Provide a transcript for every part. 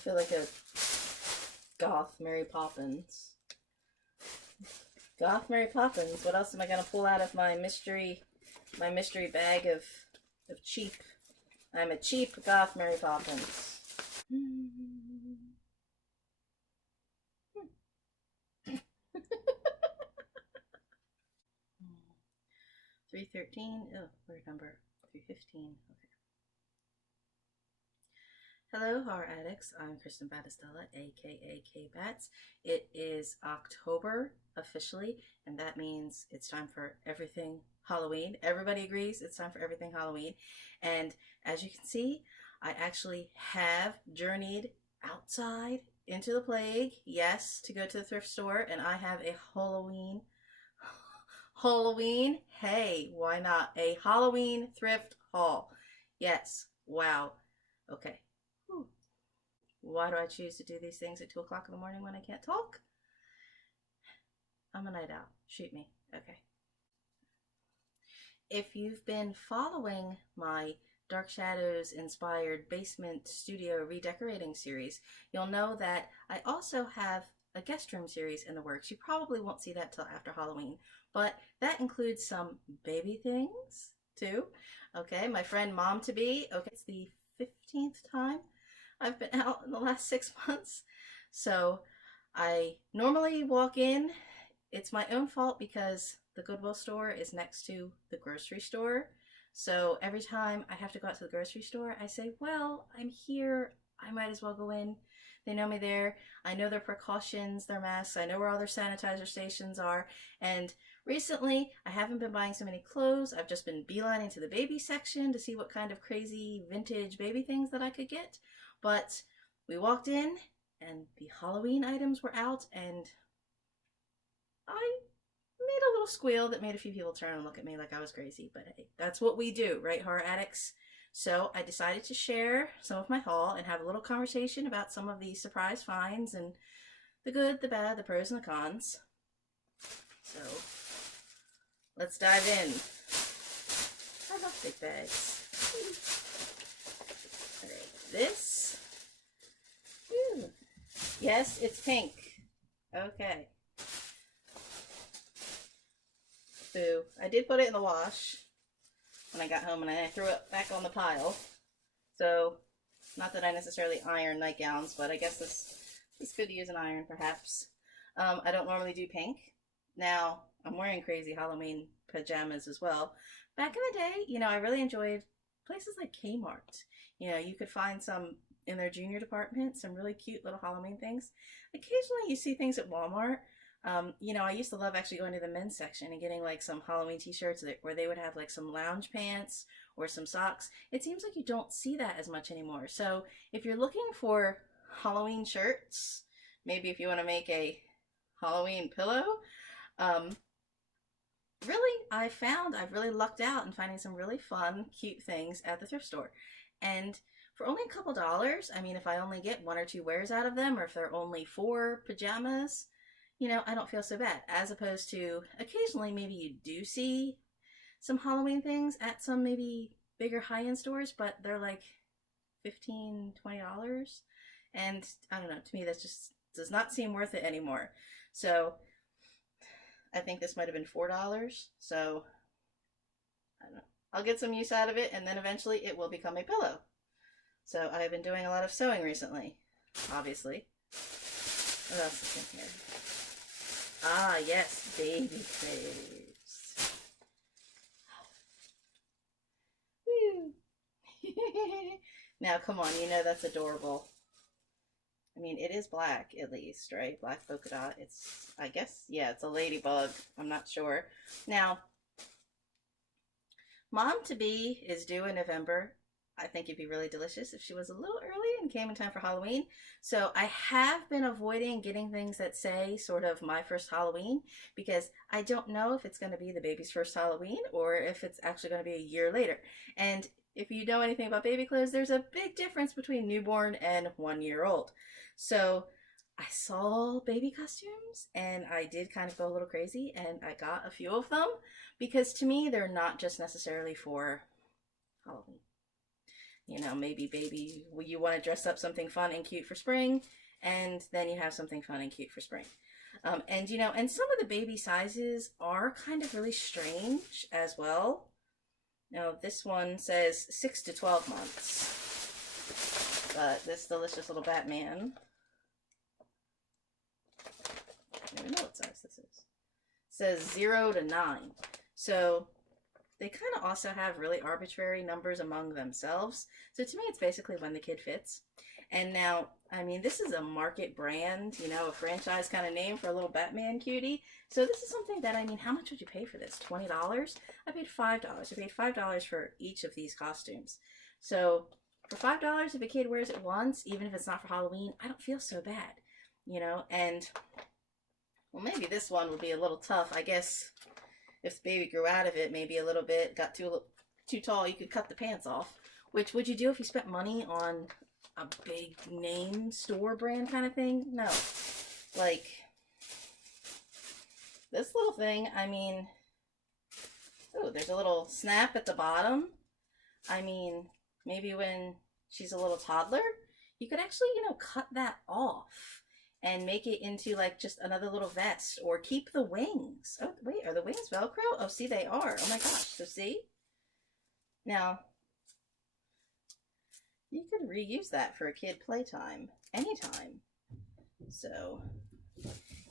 feel like a goth Mary Poppins. Goth Mary Poppins. What else am I gonna pull out of my mystery bag of cheap? I'm a cheap goth Mary Poppins. 313. Oh, weird number. 315. Okay. Hello, horror addicts. I'm Kristin Battestella, aka Kbatz. It is October officially, and that means it's time for everything Halloween. Everybody agrees it's time for everything Halloween. And as you can see, I actually have journeyed outside into the plague, yes, to go to the thrift store, and I have a Halloween, hey, why not? A Halloween thrift haul. Yes, wow. Okay. Whew. Why do I choose to do these things at 2 o'clock in the morning when I can't talk? I'm a night owl. Shoot me. Okay. If you've been following my Dark Shadows inspired basement studio redecorating series, you'll know that I also have a guest room series in the works. You probably won't see that till after Halloween, but that includes some baby things too. Okay, my friend Mom-to-be, okay, it's the 15th time I've been out in the last 6 months. So I normally walk in. It's my own fault because the Goodwill store is next to the grocery store. So every time I have to go out to the grocery store, I say, well, I'm here. I might as well go in. They know me there. I know their precautions, their masks. I know where all their sanitizer stations are. And recently, I haven't been buying so many clothes. I've just been beelining to the baby section to see what kind of crazy vintage baby things that I could get. But we walked in and the Halloween items were out, and I made a little squeal that made a few people turn and look at me like I was crazy. But hey, that's what we do, right, horror addicts? So I decided to share some of my haul and have a little conversation about some of the surprise finds and the good, the bad, the pros, and the cons. So let's dive in. I love big bags. Alright, this. Whew. Yes, it's pink. Okay. Boo. I did put it in the wash when I got home, and I threw it back on the pile. So, not that I necessarily iron nightgowns, but I guess this could use an iron, perhaps. I don't normally do pink. Now, I'm wearing crazy Halloween pajamas as well. Back in the day, you know, I really enjoyed places like Kmart. You know, you could find some in their junior department, some really cute little Halloween things. Occasionally you see things at Walmart. You know, I used to love actually going to the men's section and getting like some Halloween t-shirts where they would have like some lounge pants or some socks. It seems like you don't see that as much anymore. So if you're looking for Halloween shirts, maybe if you want to make a Halloween pillow, really, I've really lucked out in finding some really fun, cute things at the thrift store. And for only a couple dollars, I mean, if I only get 1 or 2 wears out of them, or if they're only 4 pajamas, you know, I don't feel so bad. As opposed to occasionally maybe you do see some Halloween things at some maybe bigger high-end stores, but they're like $15, $20. And I don't know, to me that just does not seem worth it anymore. So I think this might have been $4. So I don't know. I'll get some use out of it, and then eventually it will become a pillow. So I've been doing a lot of sewing recently, obviously. What else is in here? Ah, yes, baby clothes. Woo. Now, come on, you know that's adorable. I mean, it is black, at least, right? Black polka dot. It's, I guess, yeah, it's a ladybug. I'm not sure. Now, Mom-to-be is due in November. I think it'd be really delicious if she was a little early and came in time for Halloween. So I have been avoiding getting things that say sort of my first Halloween, because I don't know if it's going to be the baby's first Halloween or if it's actually going to be a year later. And if you know anything about baby clothes, there's a big difference between newborn and 1-year-old. So I saw baby costumes and I did kind of go a little crazy, and I got a few of them because to me they're not just necessarily for Halloween. You know, maybe baby, you want to dress up something fun and cute for spring, and then you have something fun and cute for spring. And you know, and some of the baby sizes are kind of really strange as well. Now this one says 6 to 12 months, but this delicious little Batman, I don't even know what size this is, says 0 to 9. So they kind of also have really arbitrary numbers among themselves. So to me, it's basically when the kid fits. And now, I mean, this is a market brand, you know, a franchise kind of name for a little Batman cutie. So this is something that, I mean, how much would you pay for this? $20? I paid $5. I paid $5 for each of these costumes. So for $5, if a kid wears it once, even if it's not for Halloween, I don't feel so bad, you know. And, well, maybe this one would be a little tough. I guess if the baby grew out of it maybe a little bit, got too tall, you could cut the pants off. Which would you do if you spent money on a big name store brand kind of thing? No. Like, this little thing, I mean, oh, there's a little snap at the bottom. I mean, maybe when she's a little toddler, you could actually, you know, cut that off and make it into like just another little vest, or keep the wings. Oh, wait, are the wings Velcro? Oh, see, they are. Oh my gosh. So see? Now, you could reuse that for a kid playtime anytime. So,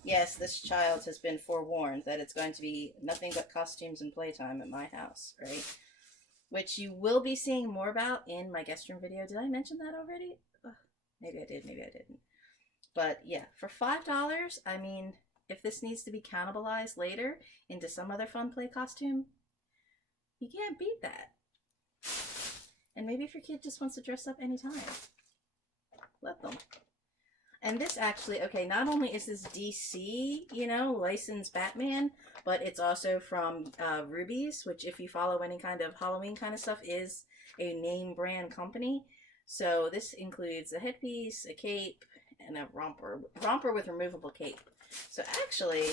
yes, this child has been forewarned that it's going to be nothing but costumes and playtime at my house, right? Which you will be seeing more about in my guest room video. Did I mention that already? Ugh, maybe I did, maybe I didn't. But yeah, for $5, I mean, if this needs to be cannibalized later into some other fun play costume, you can't beat that. And maybe if your kid just wants to dress up anytime, let them. And this actually, okay, not only is this DC, you know, licensed Batman, but it's also from Ruby's, which if you follow any kind of Halloween kind of stuff is a name brand company. So this includes a headpiece, a cape, and a romper with removable cape. So actually,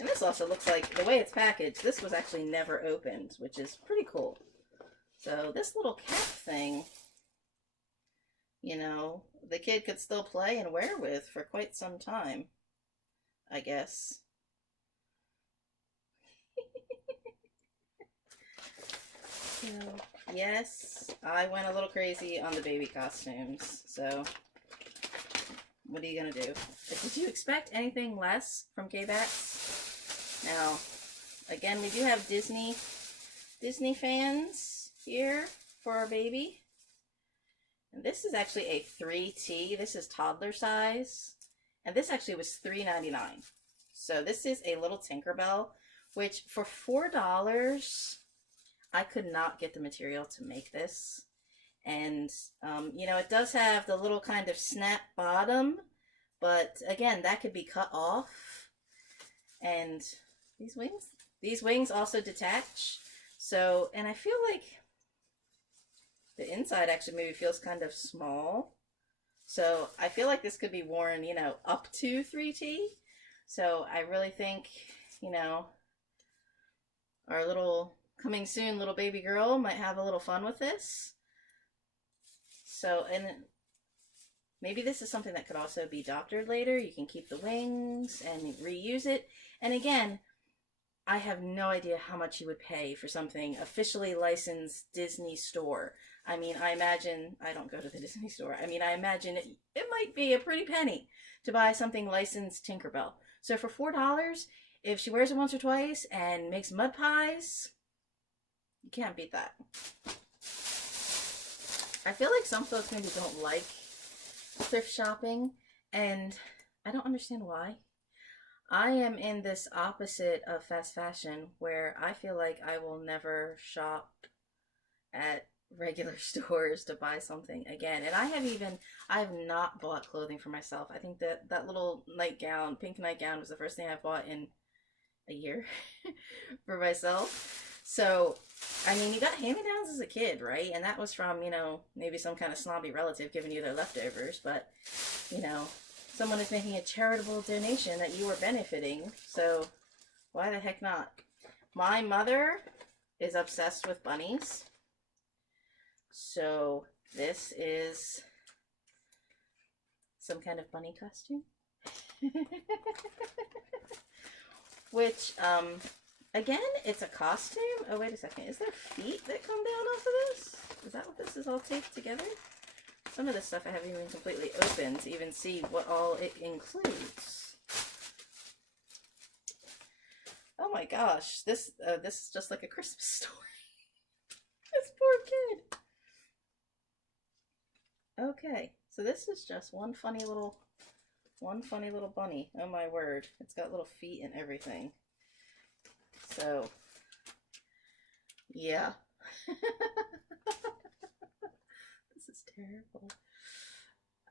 and this also looks like, the way it's packaged, this was actually never opened, which is pretty cool. So this little cap thing, you know, the kid could still play and wear with for quite some time, I guess. So, yes, I went a little crazy on the baby costumes, so what are you gonna do? Did you expect anything less from Kbatz? Now, again, we do have Disney fans here for our baby. And this is actually a 3T. This is toddler size. And this actually was $3.99. So this is a little Tinkerbell, which for $4, I could not get the material to make this. And, you know, it does have the little kind of snap bottom, but again, that could be cut off. And these wings also detach. So, and I feel like the inside actually maybe feels kind of small. So I feel like this could be worn, you know, up to 3T. So I really think, you know, our little coming soon little baby girl might have a little fun with this. So, and maybe this is something that could also be doctored later. You can keep the wings and reuse it. And again, I have no idea how much you would pay for something officially licensed Disney store. I mean, I imagine, I don't go to the Disney store. I mean, I imagine it might be a pretty penny to buy something licensed Tinkerbell. So for $4, if she wears it once or twice and makes mud pies, you can't beat that. I feel like some folks maybe don't like thrift shopping, and I don't understand why. I am in this opposite of fast fashion where I feel like I will never shop at regular stores to buy something again. And I have not bought clothing for myself. I think that little nightgown, pink nightgown, was the first thing I bought in a year for myself. So, I mean, you got hand-me-downs as a kid, right? And that was from, you know, maybe some kind of snobby relative giving you their leftovers, but, you know, someone is making a charitable donation that you are benefiting, so why the heck not? My mother is obsessed with bunnies. So this is some kind of bunny costume. Which, again, it's a costume. Oh, wait a second. Is there feet that come down off of this? Is that what this is all taped together? Some of this stuff I haven't even completely opened to even see what all it includes. Oh my gosh, this is just like a Christmas story. This poor kid. Okay, so this is just one funny little bunny. Oh my word, it's got little feet and everything. So, yeah. This is terrible.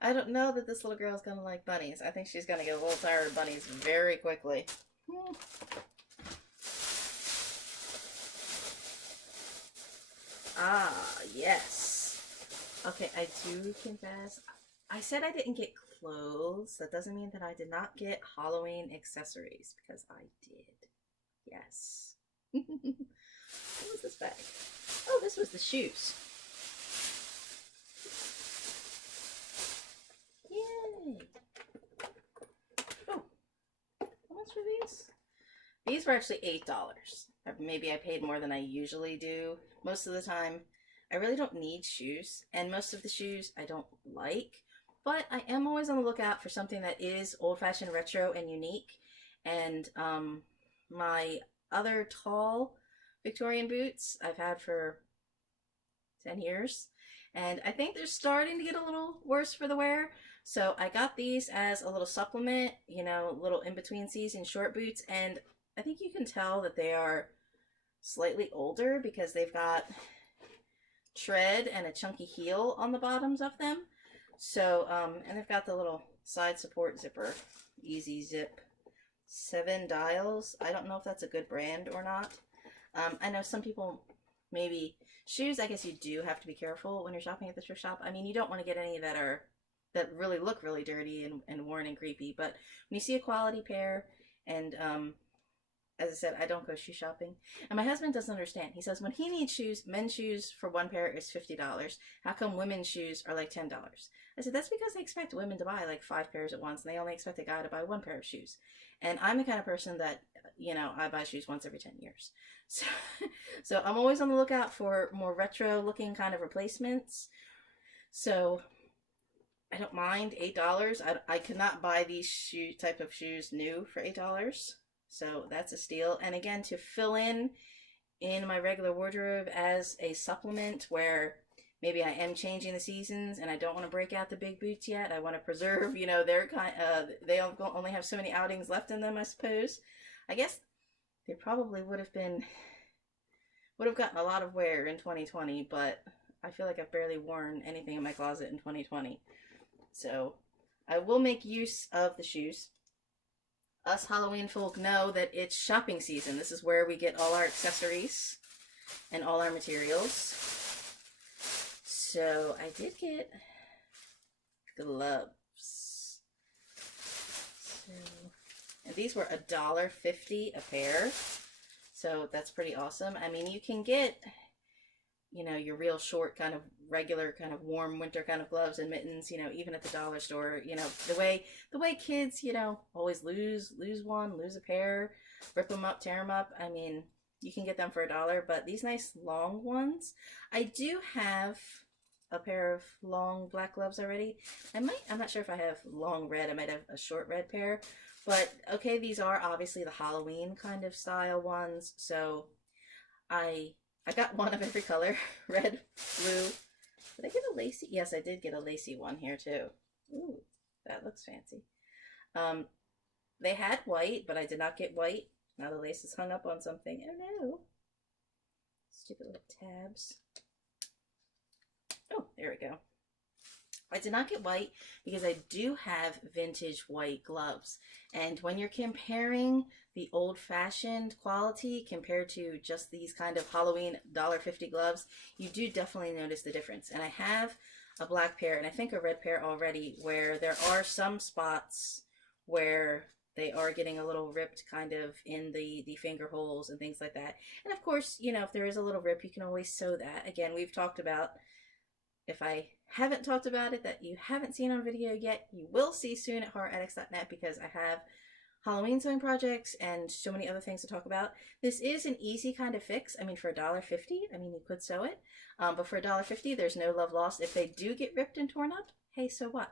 I don't know that this little girl's gonna like bunnies. I think she's gonna get a little tired of bunnies very quickly. Ah, yes. Okay, I do confess, I said I didn't get clothes. That doesn't mean that I did not get Halloween accessories, because I did. Yes. What was this bag? Oh, this was the shoes. Yay. Oh, how much were these? These were actually $8. Maybe I paid more than I usually do. Most of the time, I really don't need shoes, and most of the shoes I don't like, but I am always on the lookout for something that is old-fashioned, retro, and unique. And my other tall Victorian boots I've had for 10 years, and I think they're starting to get a little worse for the wear. So I got these as a little supplement, you know, little in-between season short boots, and I think you can tell that they are slightly older because they've got tread and a chunky heel on the bottoms of them. So, and they've got the little side support zipper, easy zip, 7 dials. I don't know if that's a good brand or not. I know some people, maybe shoes, I guess you do have to be careful when you're shopping at the thrift shop. I mean, you don't want to get any that really look really dirty and worn and creepy, but when you see a quality pair, and as I said, I don't go shoe shopping. And my husband doesn't understand. He says when he needs shoes, men's shoes for one pair is $50. How come women's shoes are like $10? I said, that's because they expect women to buy like 5 pairs at once, and they only expect a guy to buy 1 pair of shoes. And I'm the kind of person that, you know, I buy shoes once every 10 years. So I'm always on the lookout for more retro looking kind of replacements. So I don't mind $8. I could not buy these type of shoes new for $8. So that's a steal. And again, to fill in my regular wardrobe as a supplement where maybe I am changing the seasons and I don't want to break out the big boots yet. I want to preserve, you know, their kind. They only have so many outings left in them, I suppose. I guess they probably would have gotten a lot of wear in 2020, but I feel like I've barely worn anything in my closet in 2020. So I will make use of the shoes. Us Halloween folk know that it's shopping season. This is where we get all our accessories and all our materials. So I did get gloves. And these were $1.50 a pair. So that's pretty awesome. I mean, you can get, you know, your real short kind of regular kind of warm winter kind of gloves and mittens, you know, even at the dollar store, you know, the way kids, you know, always lose a pair, rip them up, tear them up. I mean, you can get them for $1, but these nice long ones, I do have a pair of long black gloves already. I'm not sure if I have long red. I might have a short red pair, but okay, these are obviously the Halloween kind of style ones. So I got one of every color, red, blue. Did I get a lacy? Yes, I did get a lacy one here too. Ooh, that looks fancy. They had white, but I did not get white. Now the lace is hung up on something. Oh no. Stupid little tabs. Oh, there we go. I did not get white because I do have vintage white gloves. And when you're comparing the old-fashioned quality compared to just these kind of Halloween $1.50 gloves, you do definitely notice the difference. And I have a black pair and I think a red pair already where there are some spots where they are getting a little ripped kind of in the finger holes and things like that. And of course, you know, if there is a little rip, you can always sew that. Again, we've talked about, if I haven't talked about it that you haven't seen on video yet, you will see soon at horroraddicts.net, because I have Halloween sewing projects and so many other things to talk about. This is an easy kind of fix. I mean, for $1.50, I mean, you could sew it. But for $1.50, there's no love lost. If they do get ripped and torn up, hey, so what?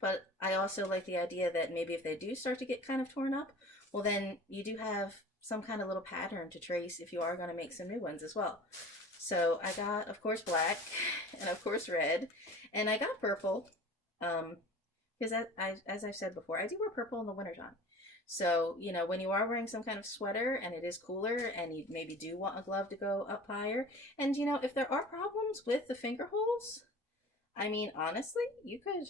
But I also like the idea that maybe if they do start to get kind of torn up, well, then you do have some kind of little pattern to trace if you are going to make some new ones as well. So I got, of course, black and, of course, red. And I got purple because, as I've said before, I do wear purple in the wintertime. So, you know, when you are wearing some kind of sweater and it is cooler and you maybe do want a glove to go up higher, and, you know, if there are problems with the finger holes, I mean, honestly, you could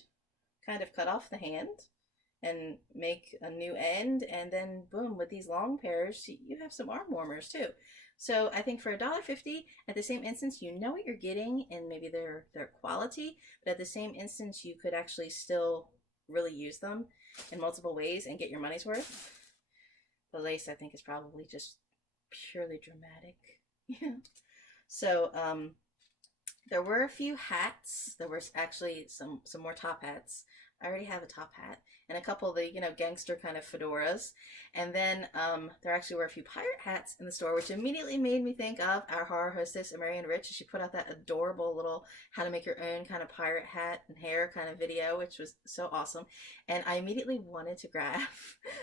kind of cut off the hand and make a new end, and then boom, with these long pairs, you have some arm warmers too. So I think for $1.50, at the same instance, you know what you're getting and maybe their quality, but at the same instance, you could actually still really use them in multiple ways and get your money's worth. The lace, I think, is probably just purely dramatic. Yeah. So, there were a few hats. There was actually some more top hats. I already have a top hat and a couple of the, you know, gangster kind of fedoras. And then there actually were a few pirate hats in the store, which immediately made me think of our horror hostess, Marianne Rich. She put out that adorable little how to make your own kind of pirate hat and hair kind of video, which was so awesome. And I immediately wanted to grab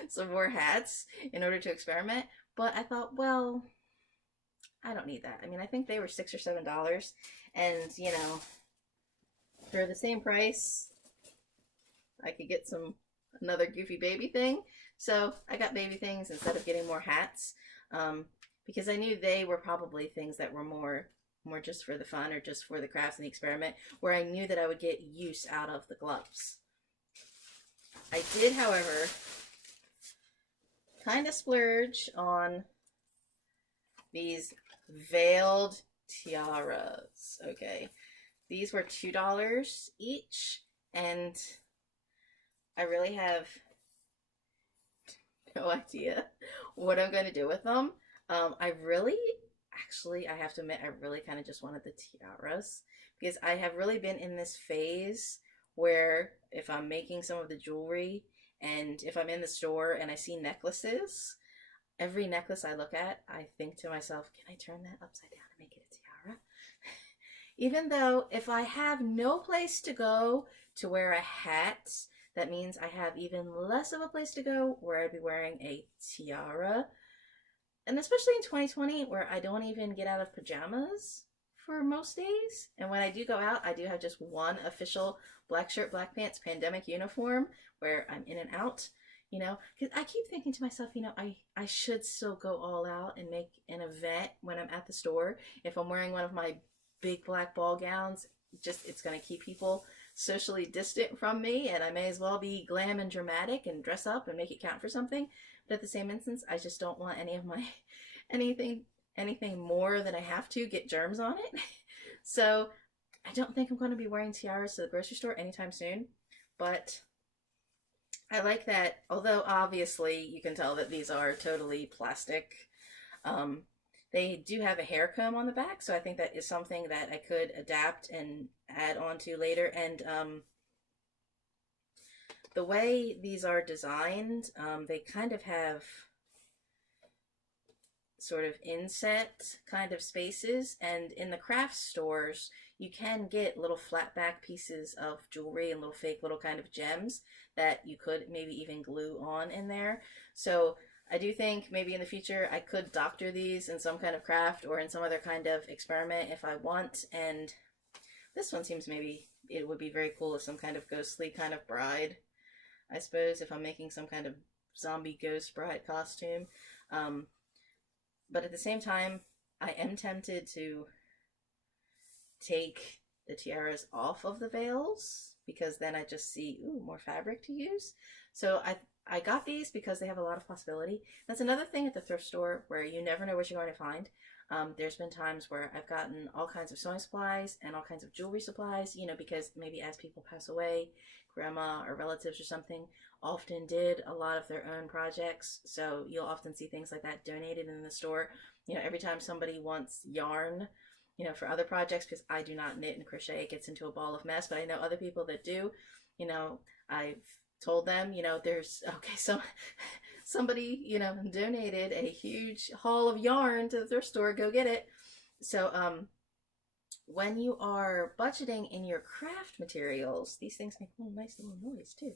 some more hats in order to experiment. But I thought, well, I don't need that. I mean, I think they were $6 or $7. And, you know, for the same price, I could get another goofy baby thing. So I got baby things instead of getting more hats, because I knew they were probably things that were more just for the fun or just for the crafts and the experiment, where I knew that I would get use out of the gloves. I did, however, kind of splurge on these veiled tiaras. Okay, these were $2 each, and I really have no idea what I'm going to do with them. I have to admit, I really kind of just wanted the tiaras, because I have really been in this phase where if I'm making some of the jewelry and if I'm in the store and I see necklaces, every necklace I look at, I think to myself, can I turn that upside down and make it a tiara? Even though if I have no place to go to wear a hat, that means I have even less of a place to go where I'd be wearing a tiara. And especially in 2020, where I don't even get out of pajamas for most days. And when I do go out, I do have just one official black shirt, black pants, pandemic uniform where I'm in and out. You know, because I keep thinking to myself, you know, I should still go all out and make an event when I'm at the store. If I'm wearing one of my big black ball gowns, it's going to keep people socially distant from me, and I may as well be glam and dramatic and dress up and make it count for something. But at the same instance, I just don't want any of my anything more than I have to get germs on it. So I don't think I'm going to be wearing tiaras to the grocery store anytime soon. But I like that, although obviously you can tell that these are totally plastic. They do have a hair comb on the back, so I think that is something that I could adapt and add on to later. And the way these are designed, they kind of have sort of inset kind of spaces, and in the craft stores you can get little flat back pieces of jewelry and little fake little kind of gems that you could maybe even glue on in there. So I do think maybe in the future I could doctor these in some kind of craft or in some other kind of experiment if I want. And this one seems maybe it would be very cool as some kind of ghostly kind of bride, I suppose, if I'm making some kind of zombie ghost bride costume. But at the same time, I am tempted to take the tiaras off of the veils, because then I just see, ooh, more fabric to use. So I got these because they have a lot of possibility. That's another thing at the thrift store where you never know what you're going to find. There's been times where I've gotten all kinds of sewing supplies and all kinds of jewelry supplies, you know, because maybe as people pass away, grandma or relatives or something often did a lot of their own projects. So you'll often see things like that donated in the store. You know, every time somebody wants yarn, you know, for other projects, because I do not knit and crochet, it gets into a ball of mess, but I know other people that do. You know, I've told them, you know, there's, okay, so somebody, you know, donated a huge haul of yarn to the thrift store. Go get it. So, when you are budgeting in your craft materials, these things make a nice little noise too.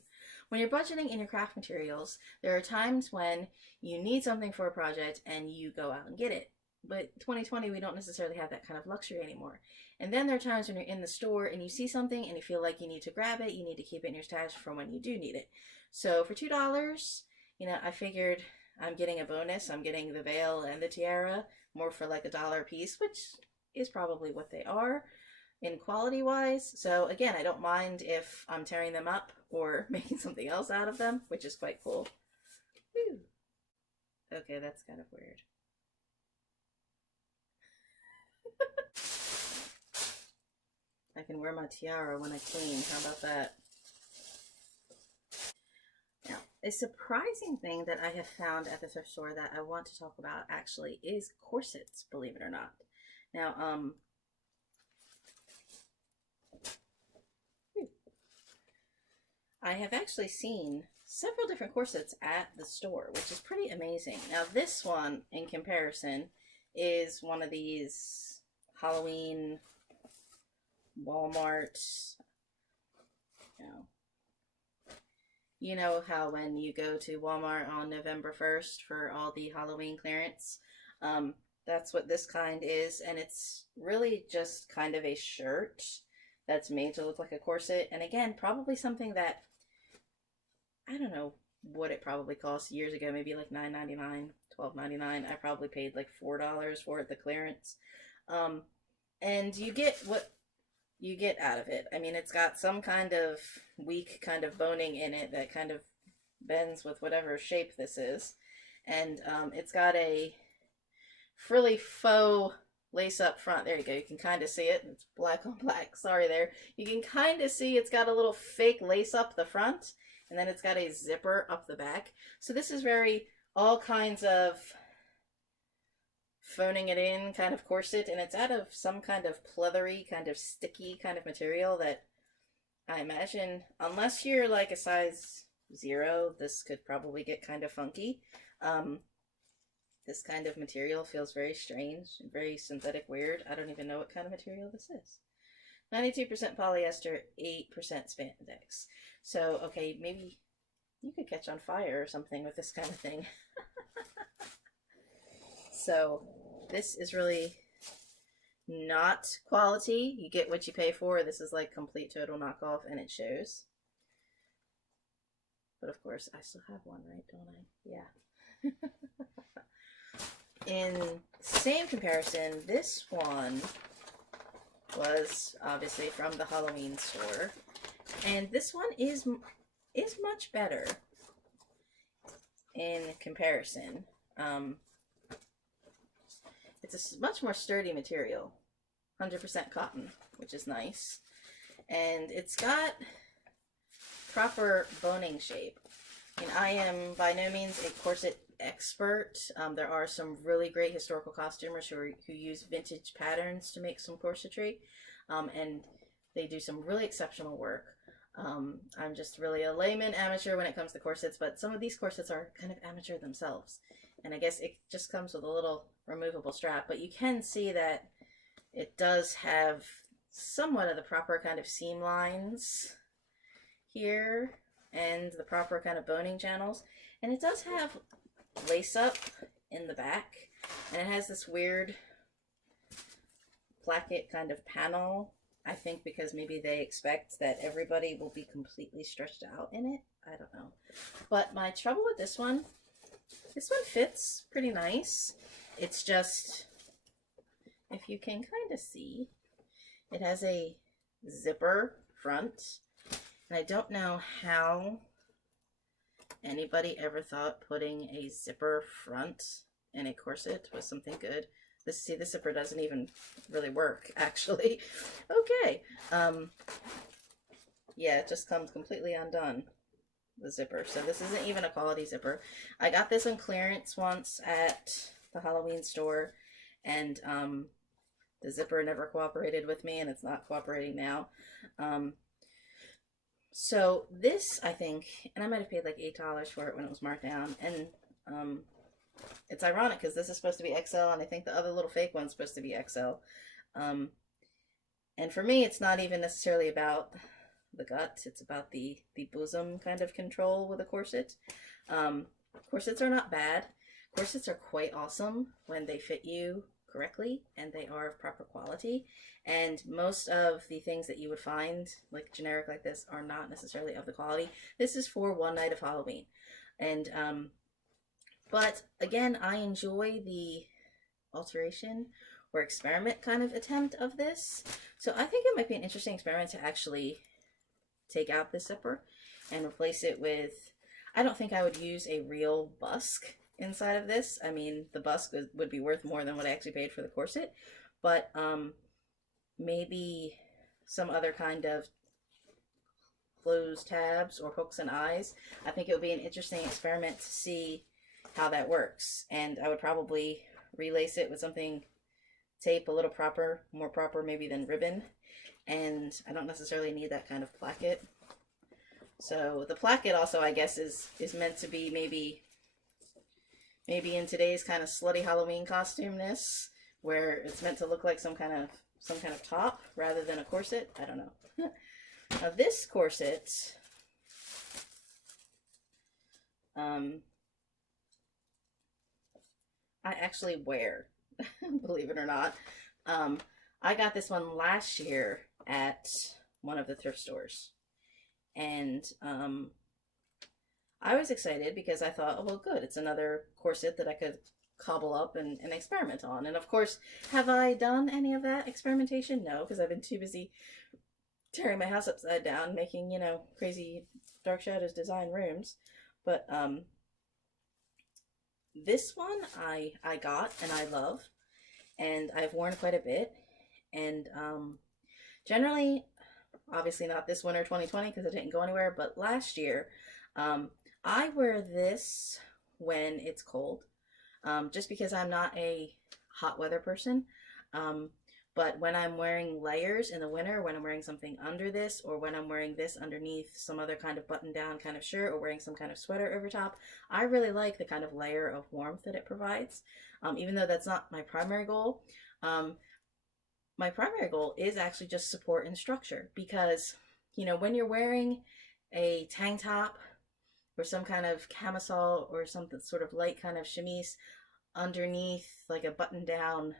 When you're budgeting in your craft materials, there are times when you need something for a project and you go out and get it. But 2020, we don't necessarily have that kind of luxury anymore. And then there are times when you're in the store and you see something and you feel like you need to grab it, you need to keep it in your stash for when you do need it. So for $2, you know, I figured I'm getting a bonus. I'm getting the veil and the tiara, more for like $1 a piece, which is probably what they are in quality wise. So again, I don't mind if I'm tearing them up or making something else out of them, which is quite cool. Whew. Okay, that's kind of weird. I can wear my tiara when I clean. How about that? Now, a surprising thing that I have found at the thrift store that I want to talk about actually is corsets, believe it or not. Now, I have actually seen several different corsets at the store, which is pretty amazing. Now, this one, in comparison, is one of these Halloween Walmart, you know how when you go to Walmart on November 1st for all the Halloween clearance, that's what this kind is, and it's really just kind of a shirt that's made to look like a corset. And again, probably something that, I don't know what it probably cost years ago, maybe like $9.99, $12.99. I probably paid like $4 for it, the clearance. And you get what you get out of it. I mean, it's got some kind of weak kind of boning in it that kind of bends with whatever shape this is. And it's got a frilly faux lace up front. There you go. You can kind of see it. It's black on black. Sorry there. You can kind of see it's got a little fake lace up the front, and then it's got a zipper up the back. So this is very all kinds of phoning it in kind of corset, and it's out of some kind of pleathery, kind of sticky kind of material that I imagine, unless you're like a size 0, this could probably get kind of funky. This kind of material feels very strange, very synthetic, weird. I don't even know what kind of material this is. 92% polyester, 8% spandex. So, okay, maybe you could catch on fire or something with this kind of thing. So, this is really not quality. You get what you pay for. This is like complete total knockoff, and it shows. But of course, I still have one, right? Don't I? Yeah. In same comparison, this one was obviously from the Halloween store, and this one is much better in comparison. It's a much more sturdy material, 100% cotton, which is nice, and it's got proper boning shape. And I am by no means a corset expert. There are some really great historical costumers who use vintage patterns to make some corsetry, and they do some really exceptional work. I'm just really a layman amateur when it comes to corsets, but some of these corsets are kind of amateur themselves. And I guess it just comes with a little removable strap, but you can see that it does have somewhat of the proper kind of seam lines here and the proper kind of boning channels. And it does have lace up in the back, and it has this weird placket kind of panel, I think because maybe they expect that everybody will be completely stretched out in it. I don't know. But my trouble with this one fits pretty nice. It's just, if you can kind of see, it has a zipper front, and I don't know how anybody ever thought putting a zipper front in a corset was something good. See, this zipper doesn't even really work, actually. Okay. Yeah, it just comes completely undone, the zipper. So this isn't even a quality zipper. I got this on clearance once at the Halloween store, and the zipper never cooperated with me, and it's not cooperating now. So this, I think, and I might have paid like $8 for it when it was marked down, and it's ironic because this is supposed to be XL, and I think the other little fake one's supposed to be XL. And for me, it's not even necessarily about the gut, it's about the bosom kind of control with a corset. Corsets are not bad. Corsets are quite awesome when they fit you correctly and they are of proper quality. And most of the things that you would find like generic like this are not necessarily of the quality. This is for one night of Halloween. And but again, I enjoy the alteration or experiment kind of attempt of this. So I think it might be an interesting experiment to actually take out this zipper and replace it with, I don't think I would use a real busk inside of this. I mean, the busk would be worth more than what I actually paid for the corset, but maybe some other kind of closed tabs or hooks and eyes. I think it would be an interesting experiment to see how that works, and I would probably relace it with something tape, a little proper, more proper maybe than ribbon, and I don't necessarily need that kind of placket. So the placket also, I guess, is meant to be maybe in today's kind of slutty Halloween costumeness, where it's meant to look like some kind of top rather than a corset. I don't know. Now this corset, I actually wear, believe it or not. I got this one last year at one of the thrift stores, and I was excited because I thought, oh well, good, it's another corset that I could cobble up and experiment on. And of course, have I done any of that experimentation? No, because I've been too busy tearing my house upside down, making, you know, crazy Dark Shadows design rooms. But this one I got and I love, and I've worn quite a bit. And generally, obviously not this winter 2020 because it didn't go anywhere, but last year, I wear this when it's cold, just because I'm not a hot weather person. But when I'm wearing layers in the winter, when I'm wearing something under this, or when I'm wearing this underneath some other kind of button-down kind of shirt, or wearing some kind of sweater over top, I really like the kind of layer of warmth that it provides, even though that's not my primary goal. My primary goal is actually just support and structure, because, you know, when you're wearing a tank top or some kind of camisole or something sort of light kind of chemise underneath like a button-down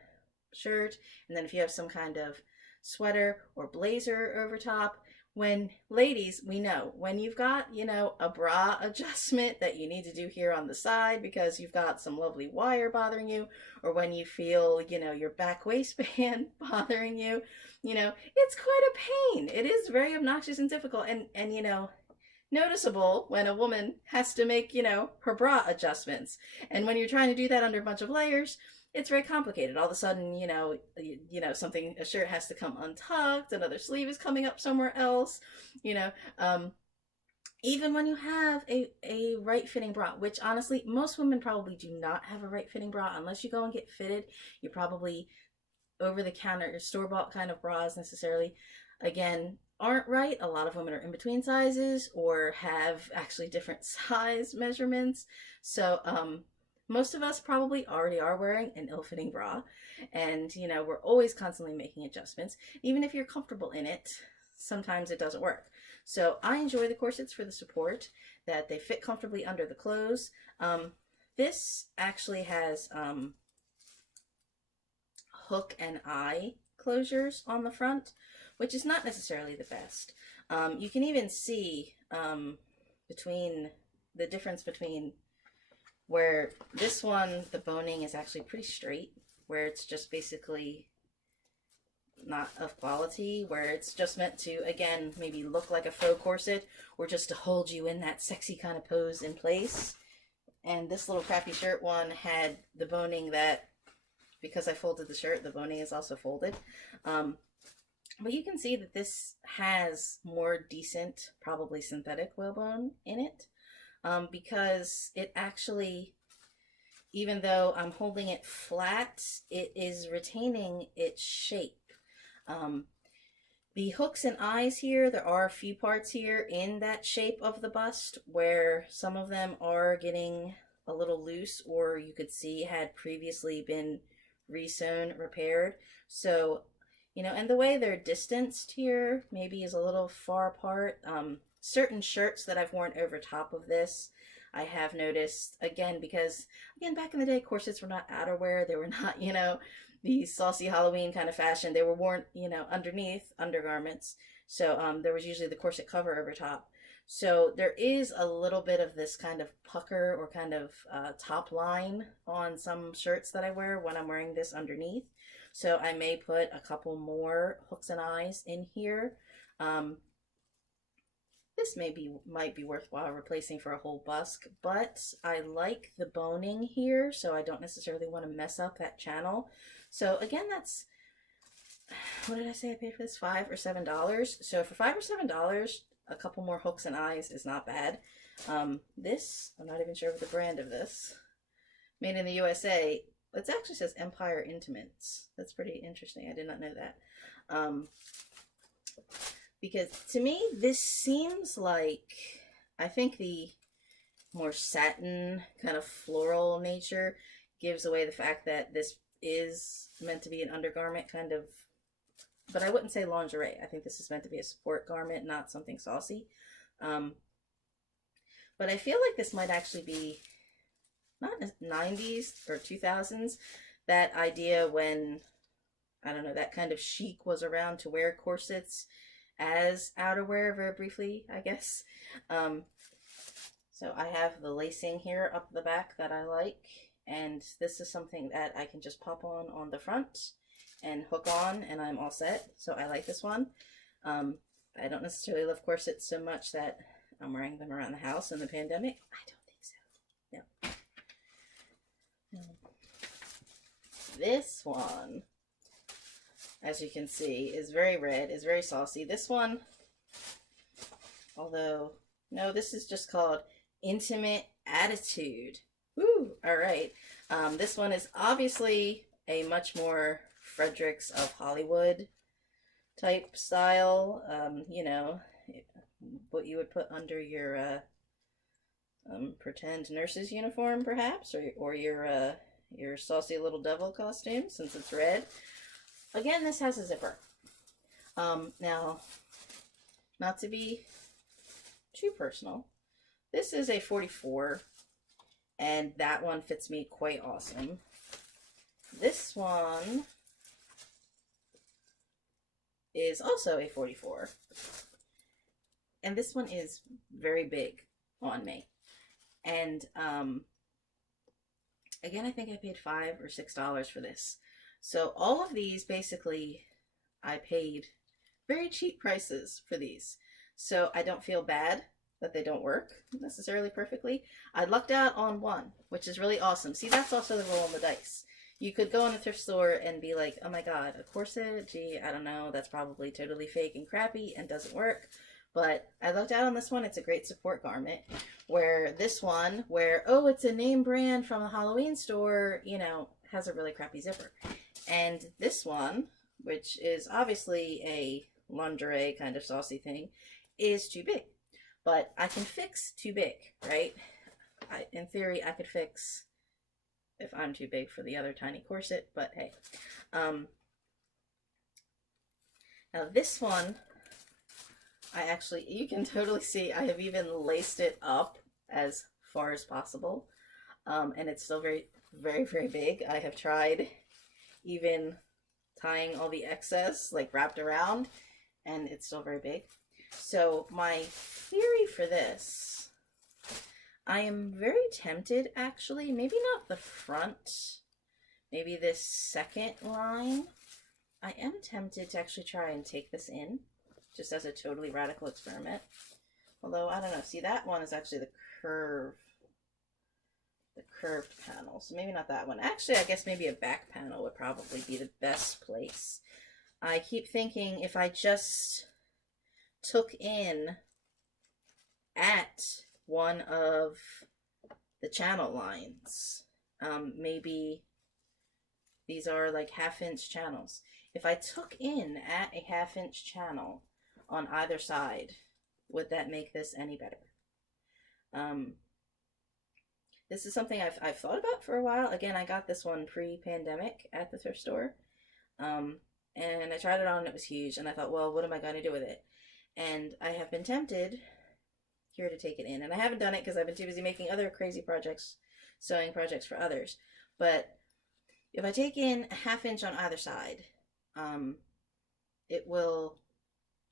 shirt, and then if you have some kind of sweater or blazer over top, when ladies, we know when you've got, you know, a bra adjustment that you need to do here on the side because you've got some lovely wire bothering you, or when you feel, you know, your back waistband bothering you, you know, it's quite a pain. It is very obnoxious and difficult, and you know, noticeable when a woman has to make, you know, her bra adjustments. And when you're trying to do that under a bunch of layers, it's very complicated. All of a sudden, you know, a shirt has to come untucked, another sleeve is coming up somewhere else, you know. Even when you have a right-fitting bra, which honestly, most women probably do not have a right-fitting bra unless you go and get fitted. You're probably over-the-counter or store-bought kind of bras necessarily, again, aren't right. A lot of women are in between sizes or have actually different size measurements. So, most of us probably already are wearing an ill-fitting bra, and you know, we're always constantly making adjustments. Even if you're comfortable in it, sometimes it doesn't work. So I enjoy the corsets for the support, that they fit comfortably under the clothes. This actually has hook and eye closures on the front, which is not necessarily the best. You can even see between the difference between where this one, the boning is actually pretty straight, where it's just basically not of quality, where it's just meant to, again, maybe look like a faux corset, or just to hold you in that sexy kind of pose in place. And this little crappy shirt one had the boning that because I folded the shirt, the boning is also folded. But you can see that this has more decent, probably synthetic whalebone in it, because it actually, even though I'm holding it flat, it is retaining its shape. The hooks and eyes here, there are a few parts here in that shape of the bust where some of them are getting a little loose, or you could see had previously been resewn, repaired. So, you know, and the way they're distanced here maybe is a little far apart. Certain shirts that I've worn over top of this, I have noticed, again, because, again, back in the day, corsets were not outerwear. They were not, you know, the saucy Halloween kind of fashion. They were worn, you know, underneath undergarments. So there was usually the corset cover over top. So there is a little bit of this kind of pucker or kind of top line on some shirts that I wear when I'm wearing this underneath. So I may put a couple more hooks and eyes in here. This might be worthwhile replacing for a whole busk, but I like the boning here, so I don't necessarily want to mess up that channel. So again, that's, what did I say I paid for this? $5 or $7. So for $5 or $7, a couple more hooks and eyes is not bad. This, I'm not even sure of the brand of this. Made in the USA. It actually says Empire Intimates. That's pretty interesting. I did not know that. Because to me, this seems like, I think the more satin kind of floral nature gives away the fact that this is meant to be an undergarment kind of, but I wouldn't say lingerie. I think this is meant to be a sport garment, not something saucy. But I feel like this might actually be not 90s or 2000s, that idea when, I don't know, that kind of chic was around to wear corsets as outerwear very briefly, I guess. So I have the lacing here up the back that I like, and this is something that I can just pop on the front and hook on, and I'm all set. So I like this one. I don't necessarily love corsets so much that I'm wearing them around the house in the pandemic. I don't think so. No. This one, as you can see, is very red, is very saucy. This one, although, no, this is just called Intimate Attitude. Woo! All right. This one is obviously a much more Fredericks of Hollywood type style. You know, what you would put under your pretend nurse's uniform, perhaps, or your saucy little devil costume, since it's red. Again, this has a zipper. Now, not to be too personal, this is a 44, and that one fits me quite awesome. This one is also a 44, and this one is very big on me. And again, I think I paid $5 or $6 for this. So all of these, basically, I paid very cheap prices for these. So I don't feel bad that they don't work necessarily perfectly. I lucked out on one, which is really awesome. See, that's also the roll on the dice. You could go in a thrift store and be like, oh my god, a corset? Gee, I don't know, that's probably totally fake and crappy and doesn't work. But I lucked out on this one. It's a great support garment. Where this one, where, oh, it's a name brand from the Halloween store, you know, has a really crappy zipper. And this one, which is obviously a lingerie kind of saucy thing, is too big. But I can fix too big, right? In theory, I could fix if I'm too big for the other tiny corset, but hey. Now this one, I actually, you can totally see, I have even laced it up as far as possible. And it's still very, very, very big. I have tried even tying all the excess, like wrapped around, and it's still very big. So my theory for this, I am very tempted, actually, maybe not the front, maybe this second line. I am tempted to actually try and take this in, just as a totally radical experiment. Although, I don't know, see, that one is actually the curve. the curved panel. So maybe not that one. Actually, I guess maybe a back panel would probably be the best place. I keep thinking if I just took in at one of the channel lines, maybe these are like 1/2 inch channels. If I took in at a 1/2 inch channel on either side, would that make this any better? This is something I've thought about for a while. Again, I got this one pre-pandemic at the thrift store. And I tried it on and it was huge. And I thought, well, what am I going to do with it? And I have been tempted here to take it in. And I haven't done it because I've been too busy making other crazy projects, sewing projects for others. But if I take in a 1/2 inch on either side, it will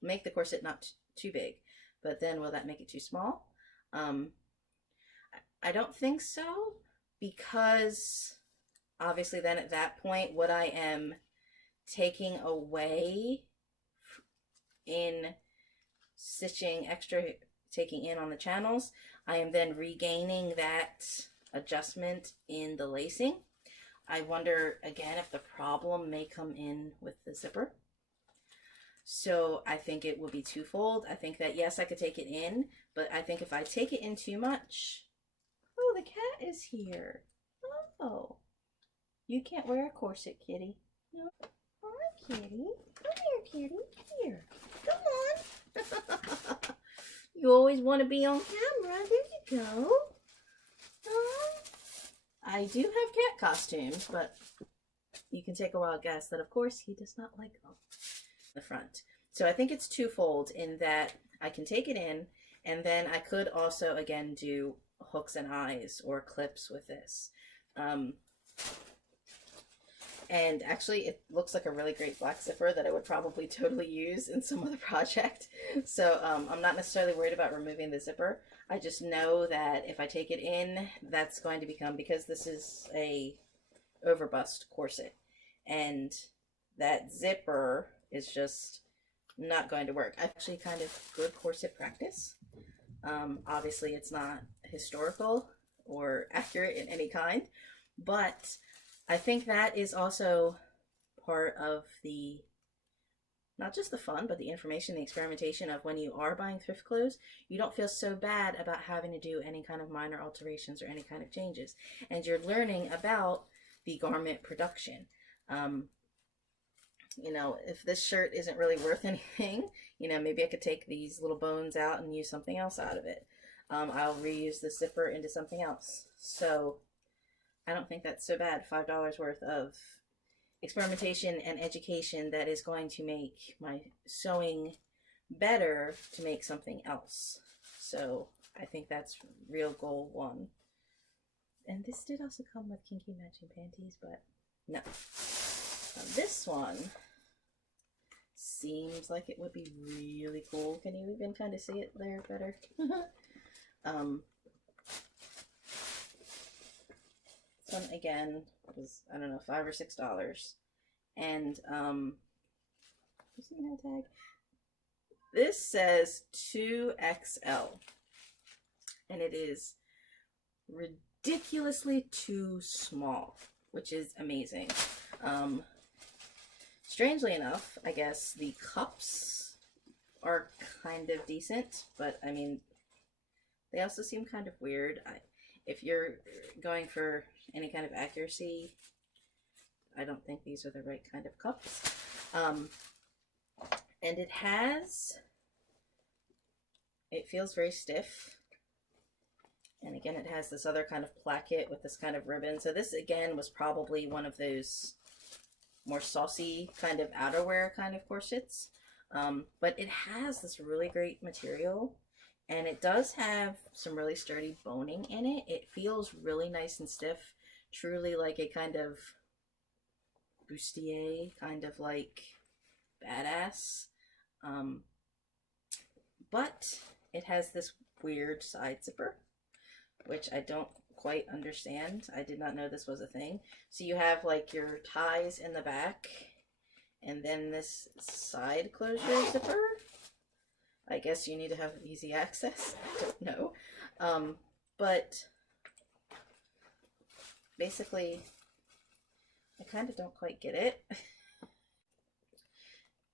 make the corset not too big. But then will that make it too small? I don't think so, because obviously then at that point, what I am taking away in stitching extra, taking in on the channels, I am then regaining that adjustment in the lacing. I wonder again if the problem may come in with the zipper. So I think it will be twofold. I think that yes, I could take it in, but I think if I take it in too much, oh, the cat is here. Oh, you can't wear a corset, kitty. No. Hi, kitty. Come here, kitty. Here. Come on. You always want to be on camera. There you go. I do have cat costumes, but you can take a wild guess that, of course, he does not like them. The front. So I think it's twofold in that I can take it in, and then I could also, again, do hooks and eyes or clips with this. And actually it looks like a really great black zipper that I would probably totally use in some other project. So I'm not necessarily worried about removing the zipper. I just know that if I take it in, that's going to become, because this is a overbust corset, and that zipper is just not going to work. Actually kind of good corset practice. Obviously it's not historical or accurate in any kind, but I think that is also part of the, not just the fun, but the information, the experimentation of when you are buying thrift clothes, you don't feel so bad about having to do any kind of minor alterations or any kind of changes. And you're learning about the garment production. You know, if this shirt isn't really worth anything, you know, maybe I could take these little bones out and use something else out of it. I'll reuse the zipper into something else. So I don't think that's so bad. $5 worth of experimentation and education that is going to make my sewing better to make something else. So I think that's real goal one. And this did also come with kinky matching panties, but no. Now this one seems like it would be really cool. Can you even kind of see it there better? This one again was, I don't know, $5 or $6. And you see my tag? This says 2XL, and it is ridiculously too small, which is amazing. Strangely enough, I guess the cups are kind of decent, but I mean, they also seem kind of weird. If you're going for any kind of accuracy, I don't think these are the right kind of cups. And it feels very stiff. And again, it has this other kind of placket with this kind of ribbon. So this, again, was probably one of those more saucy kind of outerwear kind of corsets. But it has this really great material. And it does have some really sturdy boning in it. It feels really nice and stiff. Truly like a kind of bustier, kind of like badass. But it has this weird side zipper, which I don't quite understand. I did not know this was a thing. So you have like your ties in the back, and then this side closure zipper. I guess you need to have easy access. I don't know. But basically, I kind of don't quite get it.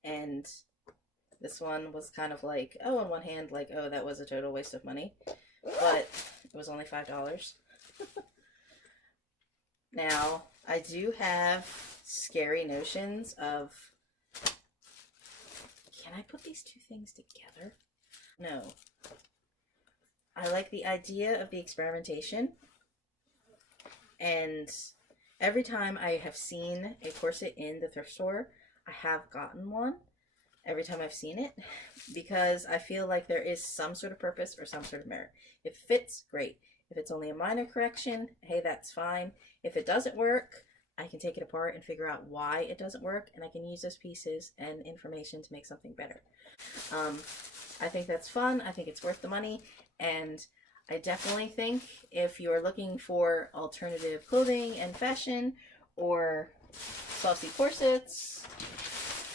And this one was kind of like, oh, on one hand, like, oh, that was a total waste of money. But it was only $5. Now, I do have scary notions of, can I put these two things together? No. I like the idea of the experimentation. And every time I have seen a corset in the thrift store, I have gotten one every time I've seen it, because I feel like there is some sort of purpose or some sort of merit. If it fits, great. If it's only a minor correction, hey, that's fine. If it doesn't work, I can take it apart and figure out why it doesn't work, and I can use those pieces and information to make something better. I think that's fun. I think it's worth the money, and I definitely think if you're looking for alternative clothing and fashion, or saucy corsets,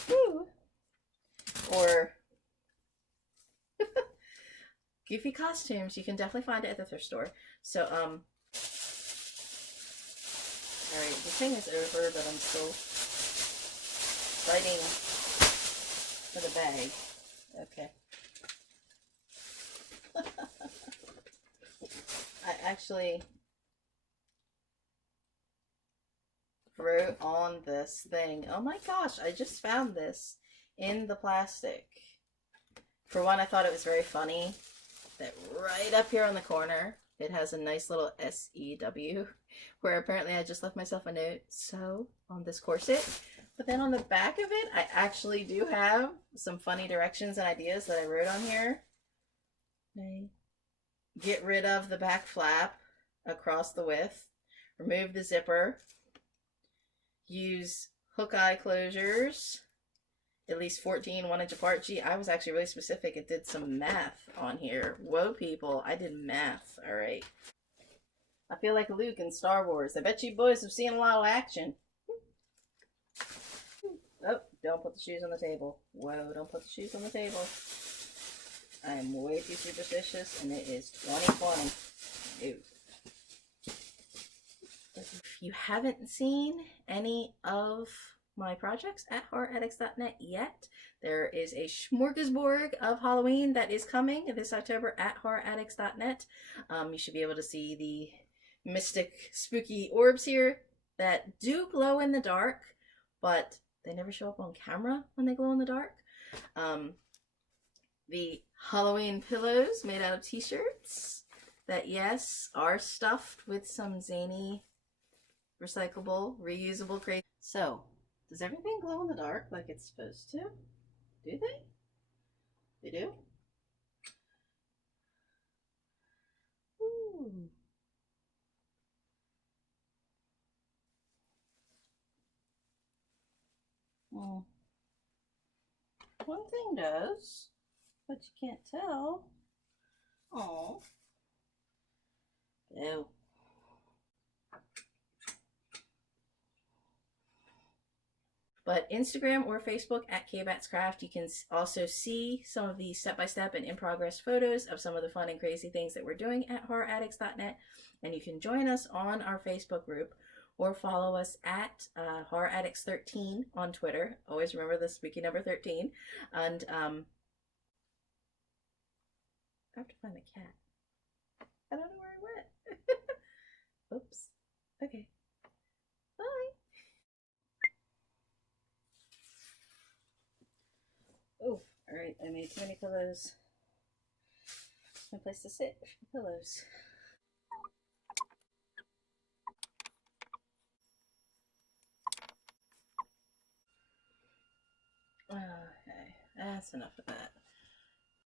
woo, or goofy costumes, you can definitely find it at the thrift store. So, alright, the thing is over, but I'm still fighting for the bag. Okay. I actually wrote on this thing. Oh my gosh, I just found this in the plastic. For one, I thought it was very funny that right up here on the corner, it has a nice little SEW, where apparently I just left myself a note, so, on this corset. But then on the back of it, I actually do have some funny directions and ideas that I wrote on here. Get rid of the back flap across the width. Remove the zipper. Use hook eye closures. At least 14, 1 inch apart. Gee, I was actually really specific. It did some math on here. Whoa, people. I did math. Alright. I feel like Luke in Star Wars. I bet you boys have seen a lot of action. Oh, don't put the shoes on the table. Whoa, don't put the shoes on the table. I am way too superstitious, and it is 2020. Ew. If you haven't seen any of my projects at horroraddicts.net yet, there is a smorgasbord of Halloween that is coming this October at horroraddicts.net. You should be able to see the mystic, spooky orbs here that do glow in the dark, but they never show up on camera when they glow in the dark. The Halloween pillows made out of t-shirts that, yes, are stuffed with some zany, recyclable, reusable crazy. So, does everything glow in the dark like it's supposed to? Do they? They do? Ooh. Well, one thing does, but you can't tell. Oh. Ew. But Instagram or Facebook at Kbatz Craft, you can also see some of the step-by-step and in-progress photos of some of the fun and crazy things that we're doing at horroraddicts.net. And you can join us on our Facebook group or follow us at horroraddicts13 on Twitter. Always remember the spooky number 13. And I have to find the cat. I don't know where it went. Oops. Okay. Bye. Oh, alright, I made too many pillows. No place to sit for pillows. Okay, that's enough of that.